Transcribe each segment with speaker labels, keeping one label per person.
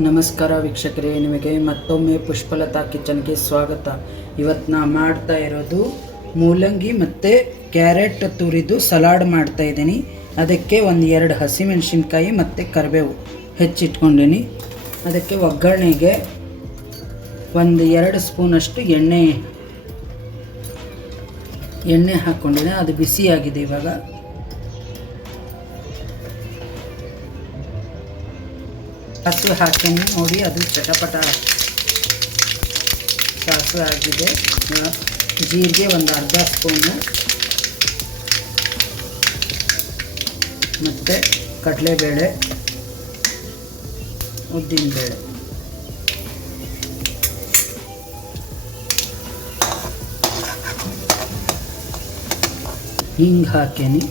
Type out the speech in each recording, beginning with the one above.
Speaker 1: ನಮಸ್ಕಾರ ವೀಕ್ಷಕರೇ, ನಿಮಗೆ ಮತ್ತೊಮ್ಮೆ ಪುಷ್ಪಲತಾ ಕಿಚನ್ಗೆ ಸ್ವಾಗತ. ಇವತ್ತು ನಾ ಮಾಡ್ತಾ ಇರೋದು ಮೂಲಂಗಿ ಮತ್ತು ಕ್ಯಾರೆಟ್ ತುರಿದು ಸಲಾಡ್ ಮಾಡ್ತಾ ಇದ್ದೀನಿ. ಅದಕ್ಕೆ ಒಂದು ಎರಡು ಹಸಿಮೆಣಸಿನ್ಕಾಯಿ ಮತ್ತು ಕರಿಬೇವು ಹೆಚ್ಚಿಟ್ಕೊಂಡೀನಿ. ಅದಕ್ಕೆ ಒಗ್ಗರಣೆಗೆ ಒಂದು ಎರಡು ಸ್ಪೂನಷ್ಟು ಎಣ್ಣೆ ಎಣ್ಣೆ ಹಾಕ್ಕೊಂಡಿದ್ದೀನಿ ಅದು ಬಿಸಿಯಾಗಿದೆ ಇವಾಗ. ಸಾಸಿವೆ ಹಾಕೀನಿ ನೋಡಿ, ಅದು ಚಟಪಟ ಸಾಸಿವೆ ಆಗಿದೆ. ಜೀರಿಗೆ ಒಂದು ಅರ್ಧ ಸ್ಪೂನು. ಮತ್ತು ಕಡಲೆಬೇಳೆ ಉದ್ದಿನಬೇಳೆ ಹಿಂಗೆ ಹಾಕೀನಿ.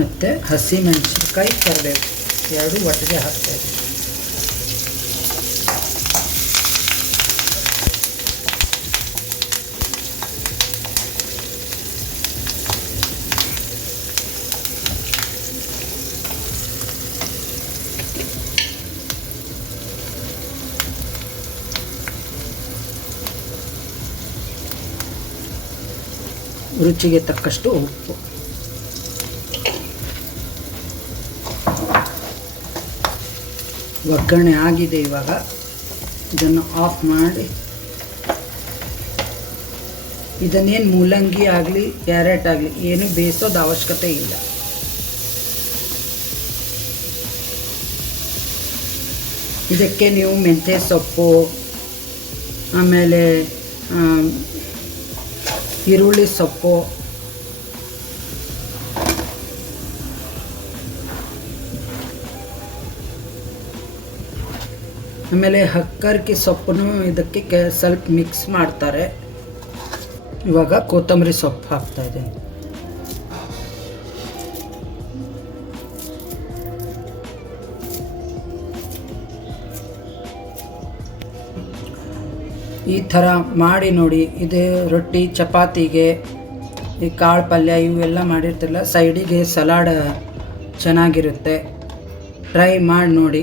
Speaker 1: ಮತ್ತು ಹಸಿ ಮೆಣಸಿನ್ಕಾಯಿ ಕರಿಬೇವು ಎರಡು ಒಟ್ಟಿಗೆ ಹಾಕ್ತಾ ಇದ್ದೀನಿ. ರುಚಿಗೆ ತಕ್ಕಷ್ಟು ಉಪ್ಪು. ಒಗ್ಗರಣೆ ಆಗಿದೆ ಇವಾಗ. ಇದನ್ನು ಆಫ್ ಮಾಡಿ. ಇದನ್ನೇನು ಮೂಲಂಗಿ ಆಗಲಿ, ಕ್ಯಾರೆಟ್ ಆಗಲಿ, ಏನು ಬೇಯಿಸೋದು ಅವಶ್ಯಕತೆ ಇಲ್ಲ. ಇದಕ್ಕೆ ನೀವು ಮೆಂತ್ಯ ಸೊಪ್ಪು, ಆಮೇಲೆ ಈರುಳ್ಳಿ ಸೊಪ್ಪು ಆಮೇಲೆ ಹಕ್ಕರ್ಕಿ ಸೊಪ್ಪನ್ನು ಇದಕ್ಕೆ ಕೆ ಸ್ವಲ್ಪ ಮಿಕ್ಸ್ ಮಾಡ್ತಾರೆ. ಇವಾಗ ಕೊತ್ತಂಬರಿ ಸೊಪ್ಪು ಹಾಕ್ತಾ ಇದ್ದೀನಿ. ಈ ಥರ ಮಾಡಿ ನೋಡಿ, ಇದು ರೊಟ್ಟಿ, ಚಪಾತಿಗೆ, ಈ ಕಾಳು ಪಲ್ಯ ಇವೆಲ್ಲ ಮಾಡಿರ್ತಿಲ್ಲ ಸೈಡಿಗೆ ಸಲಾಡ್ ಚೆನ್ನಾಗಿರುತ್ತೆ. ಟ್ರೈ ಮಾಡಿ ನೋಡಿ.